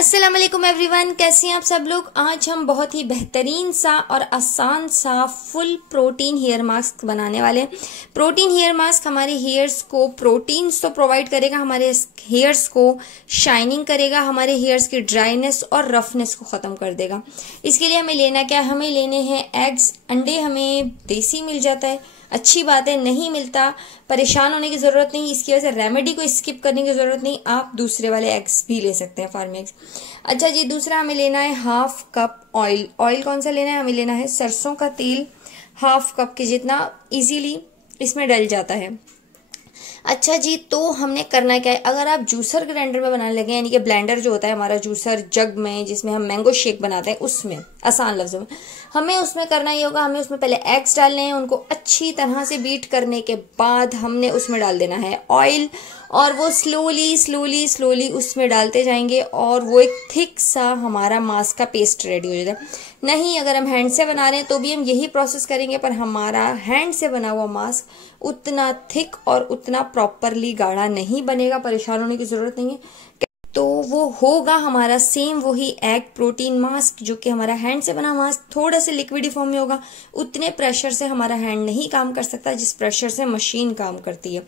अस्सलाम वालेकुम एवरीवन, कैसे हैं आप सब लोग। आज हम बहुत ही बेहतरीन सा और आसान सा फुल प्रोटीन हेयर मास्क बनाने वाले हैं। प्रोटीन हेयर मास्क हमारे हेयर्स को प्रोटीन्स तो प्रोवाइड करेगा, हमारे हेयर्स को शाइनिंग करेगा, हमारे हेयर्स की ड्राइनेस और रफनेस को ख़त्म कर देगा। इसके लिए हमें लेना क्या, हमें लेने हैं एग्स। अंडे हमें देसी मिल जाता है, अच्छी बात है। नहीं मिलता, परेशान होने की ज़रूरत नहीं, इसकी वजह से रेमेडी को स्किप करने की ज़रूरत नहीं, आप दूसरे वाले एग्स भी ले सकते हैं, फार्म एग्स। अच्छा जी, दूसरा हमें लेना है हाफ कप ऑयल। ऑयल कौन सा लेना है, हमें लेना है सरसों का तेल, हाफ कप के जितना, इजीली इसमें डल जाता है। अच्छा जी, तो हमने करना क्या है, अगर आप जूसर ग्राइंडर में बनाने लगे, यानी कि ब्लेंडर जो होता है हमारा जूसर जग में, जिसमें हम मैंगो शेक बनाते हैं, उसमें आसान लफ्जों में हमें उसमें करना ही होगा। हमें उसमें पहले एग्स डालने हैं, उनको अच्छी तरह से बीट करने के बाद हमने उसमें डाल देना है ऑयल, और वो स्लोली स्लोली स्लोली उसमें डालते जाएंगे और वो एक थिक सा हमारा मास्क का पेस्ट रेडी हो जाता है। नहीं, अगर हम हैंड से बना रहे हैं तो भी हम यही प्रोसेस करेंगे, पर हमारा हैंड से बना हुआ मास्क उतना थिक और उतना प्रॉपरली गाढ़ा नहीं बनेगा, परेशान होने की जरूरत नहीं है। तो वो होगा हमारा सेम वही एग प्रोटीन मास्क, जो कि हमारा हैंड से बना मास्क थोड़ा से लिक्विडी फॉर्म में होगा। उतने प्रेशर से हमारा हैंड नहीं काम कर सकता जिस प्रेशर से मशीन काम करती है।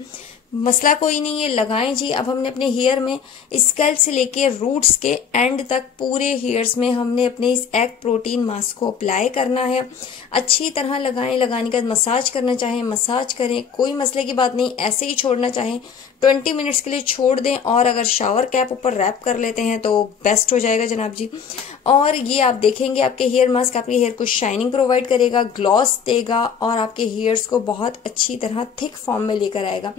मसला कोई नहीं है, लगाएं जी। अब हमने अपने हेयर में स्कैल्प से लेके रूट्स के एंड तक पूरे हेयर्स में हमने अपने इस एग प्रोटीन मास्क को अप्लाई करना है। अच्छी तरह लगाएं, लगाने के बाद मसाज करना चाहें मसाज करें, कोई मसले की बात नहीं। ऐसे ही छोड़ना चाहें 20 मिनट्स के लिए छोड़ दें, और अगर शावर कैप ऊपर रैप कर लेते हैं तो बेस्ट हो जाएगा जनाब जी। और ये आप देखेंगे आपके हेयर मास्क आपके हेयर को शाइनिंग प्रोवाइड करेगा, ग्लॉस देगा, और आपके हेयर्स को बहुत अच्छी तरह थिक फॉर्म में लेकर आएगा।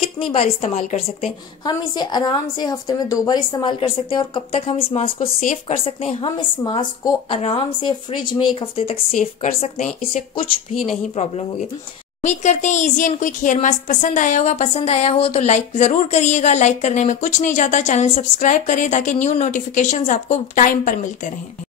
कितनी बार इस्तेमाल कर सकते हैं हम इसे, आराम से हफ्ते में 2 बार इस्तेमाल कर सकते हैं। और कब तक हम इस मास्क को सेव कर सकते हैं, हम इस मास्क को आराम से फ्रिज में 1 हफ्ते तक सेव कर सकते हैं, इससे कुछ भी नहीं प्रॉब्लम होगी। उम्मीद करते हैं easy and quick hair mask पसंद आया होगा। पसंद आया हो तो लाइक जरूर करिएगा, लाइक करने में कुछ नहीं जाता। चैनल सब्सक्राइब करें ताकि न्यू नोटिफिकेशंस आपको टाइम पर मिलते रहें।